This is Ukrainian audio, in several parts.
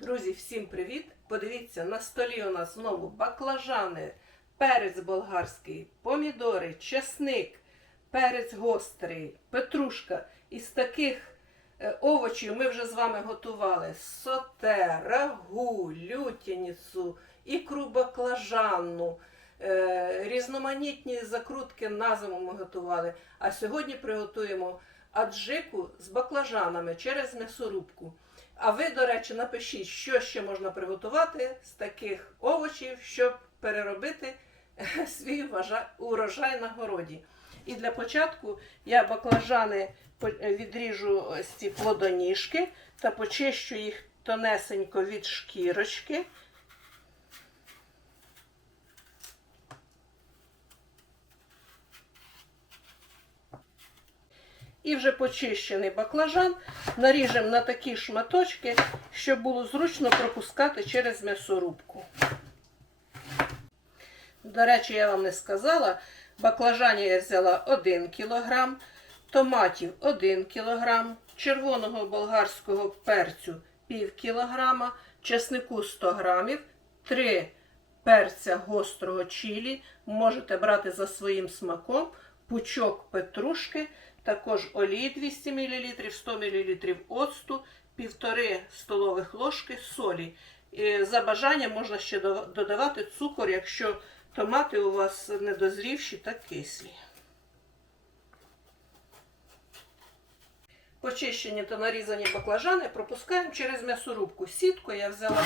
Друзі, всім привіт! Подивіться, на столі у нас знову баклажани, перець болгарський, помідори, чесник, перець гострий, петрушка. Із таких овочів ми вже з вами готували соте, рагу, лютяницю, ікру баклажанну, різноманітні закрутки на зиму ми готували. А сьогодні приготуємо аджику з баклажанами через м'ясорубку. А ви, до речі, напишіть, що ще можна приготувати з таких овочів, щоб переробити свій урожай на городі. І для початку я баклажани відріжу ось ці плодоніжки та почищу їх тонесенько від шкірочки. І вже почищений баклажан наріжемо на такі шматочки, щоб було зручно пропускати через м'ясорубку. До речі, я вам не сказала, баклажанів я взяла 1 кг, томатів 1 кг, червоного болгарського перцю пів кілограма, чеснику 100 г, 3 перця гострого чилі, можете брати за своїм смаком, пучок петрушки, також олії 200 мл, 100 мл оцту, 1,5 столових ложки солі. І за бажанням можна ще додавати цукор, якщо томати у вас недозрівші та кислі. Почищені та нарізані баклажани пропускаємо через м'ясорубку. Сітку я взяла.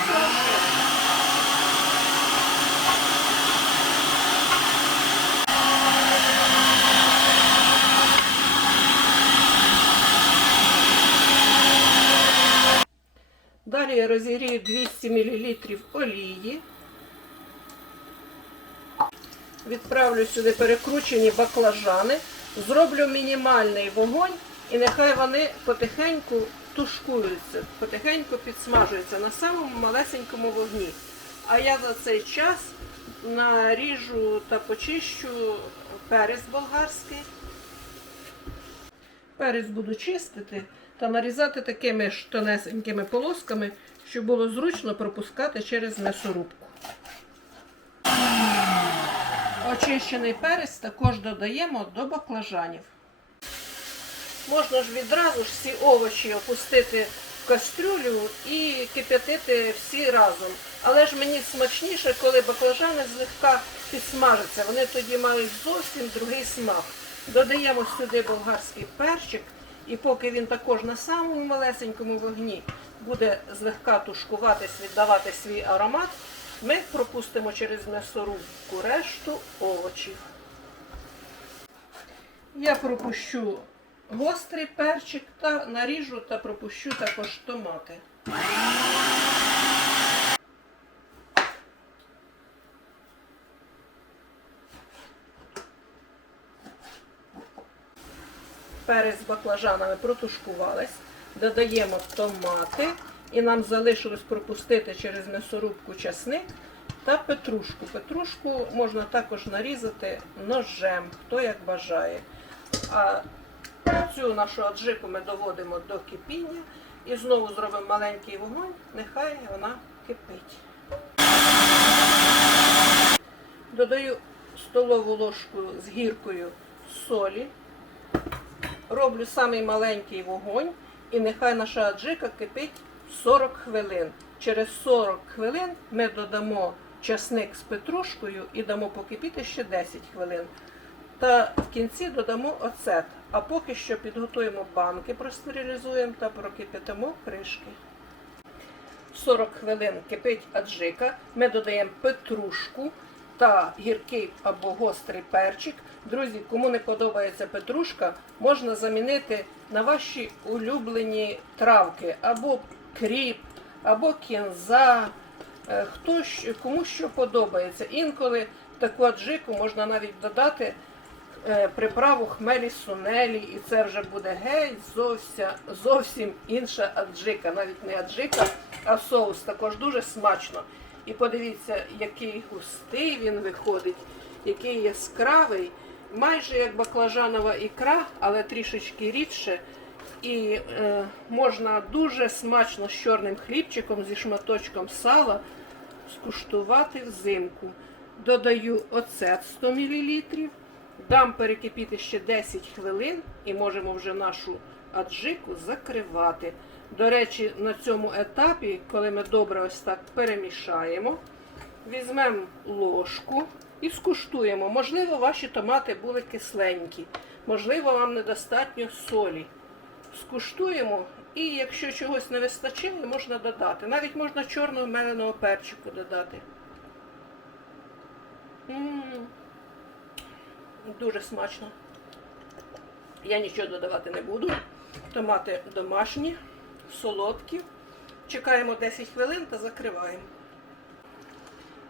Далі я розігрію 200 мл олії. Відправлю сюди перекручені баклажани. Зроблю мінімальний вогонь і нехай вони потихеньку тушкуються, потихеньку підсмажуються на самому малесенькому вогні. А я за цей час наріжу та почищу перець болгарський. Перець буду чистити та нарізати такими ж тонесенькими полосками, щоб було зручно пропускати через м'ясорубку. Очищений перець також додаємо до баклажанів. Можна ж відразу ж всі овочі опустити в кастрюлю і кип'ятити всі разом. Але ж мені смачніше, коли баклажани злегка підсмажаться. Вони тоді мають зовсім другий смак. Додаємо сюди болгарський перчик. І поки він також на самому малесенькому вогні буде злегка тушкуватись, віддавати свій аромат, ми пропустимо через м'ясорубку решту овочів. Я пропущу гострий перчик та наріжу та пропущу також томати. Перець з баклажанами протушкувались, додаємо томати і нам залишилось пропустити через м'ясорубку часник та петрушку. Петрушку можна також нарізати ножем, хто як бажає. А цю нашу аджику ми доводимо до кипіння і знову зробимо маленький вогонь, нехай вона кипить. Додаю столову ложку з гіркою солі. Роблю самий маленький вогонь і нехай наша аджика кипить 40 хвилин. Через 40 хвилин ми додамо часник з петрушкою і дамо покипіти ще 10 хвилин. Та в кінці додамо оцет. А поки що підготуємо банки, простерилізуємо та прокип'ятимо кришки. 40 хвилин кипить аджика, ми додаємо петрушку та гіркий або гострий перчик. Друзі, кому не подобається петрушка, можна замінити на ваші улюблені травки, або кріп, або кінза, кому що подобається. Інколи в таку аджику можна навіть додати приправу хмелі сунелі, і це вже буде зовсім інша аджика. Навіть не аджика, а соус. Також дуже смачно. І подивіться, який густий він виходить, який яскравий. Майже як баклажанова ікра, але трішечки рідше. І можна дуже смачно з чорним хлібчиком, зі шматочком сала скуштувати взимку. Додаю оцет 100 мл, дам перекипіти ще 10 хвилин і можемо вже нашу аджику закривати. До речі, на цьому етапі, коли ми добре ось так перемішаємо, візьмемо ложку і скуштуємо. Можливо, ваші томати були кисленькі, можливо, вам недостатньо солі. Скуштуємо, і якщо чогось не вистачає, можна додати. Навіть можна чорного меленого перчику додати. Дуже смачно. Я нічого додавати не буду. Томати домашні, солодкі. Чекаємо 10 хвилин та закриваємо.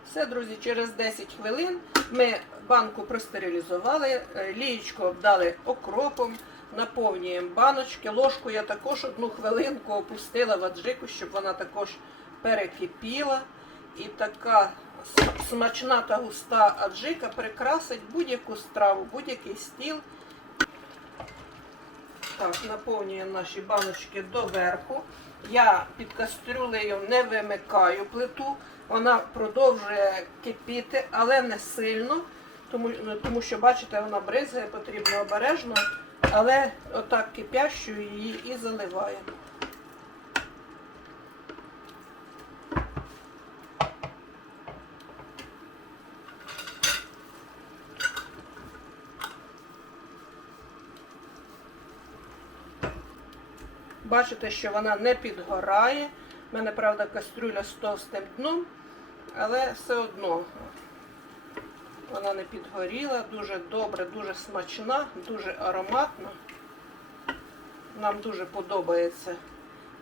Все, друзі, через 10 хвилин ми банку простерилізували, лієчку обдали окропом, наповнюємо баночки. Ложку я також 1 хвилинку опустила в аджику, щоб вона також перекипіла. І така смачна та густа аджика прикрасить будь-яку страву, будь-який стіл. Так, наповнюємо наші баночки доверху. Я під кастрюлею не вимикаю плиту. Вона продовжує кипіти, але не сильно, тому що, бачите, вона бризгає, потрібно обережно, але отак кипящою її і заливаємо. Бачите, що вона не підгорає. У мене, правда, кастрюля з товстим дном, але все одно вона не підгоріла. Дуже добре, дуже смачна, дуже ароматна. Нам дуже подобається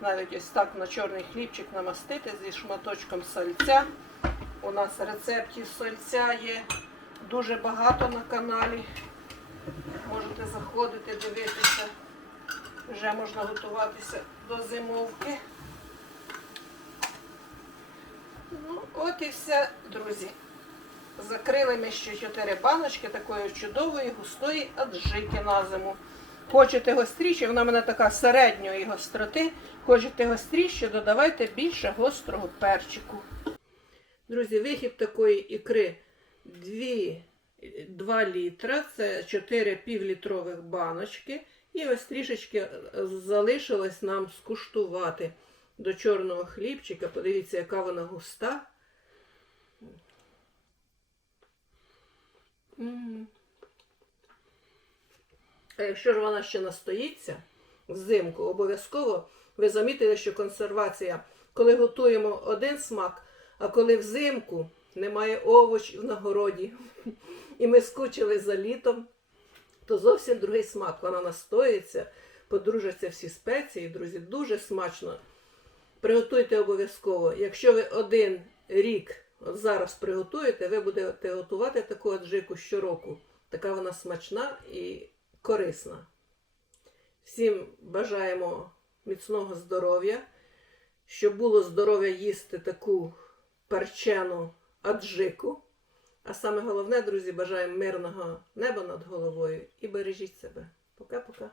навіть ось так на чорний хлібчик намастити зі шматочком сальця. У нас рецептів сальця є дуже багато на каналі. Можете заходити, дивитися. Вже можна готуватися до зимовки. Ну, от і все, друзі. Закрили ми ще 4 баночки такої чудової, густої аджики на зиму. Хочете гостріше, вона в мене така середньої гостроти. Хочете гостріше, додавайте більше гострого перчику. Друзі, вихід такої ікри 2 літра, це 4 півлітрових баночки. І ось трішечки залишилось нам скуштувати до чорного хлібчика. Подивіться, яка вона густа. А якщо ж вона ще настоїться взимку, обов'язково ви замітили, що консервація, коли готуємо один смак, а коли взимку немає овочів на городі, і ми скучили за літом, то зовсім другий смак. Вона настоїться, подружаться всі спеції, друзі, дуже смачно. Приготуйте обов'язково. Якщо ви 1 рік от зараз приготуєте, ви будете готувати таку аджику щороку. Така вона смачна і корисна. Всім бажаємо міцного здоров'я, щоб було здоров'я їсти таку перчену аджику. А саме головне, друзі, бажаємо мирного неба над головою і бережіть себе. Пока-пока.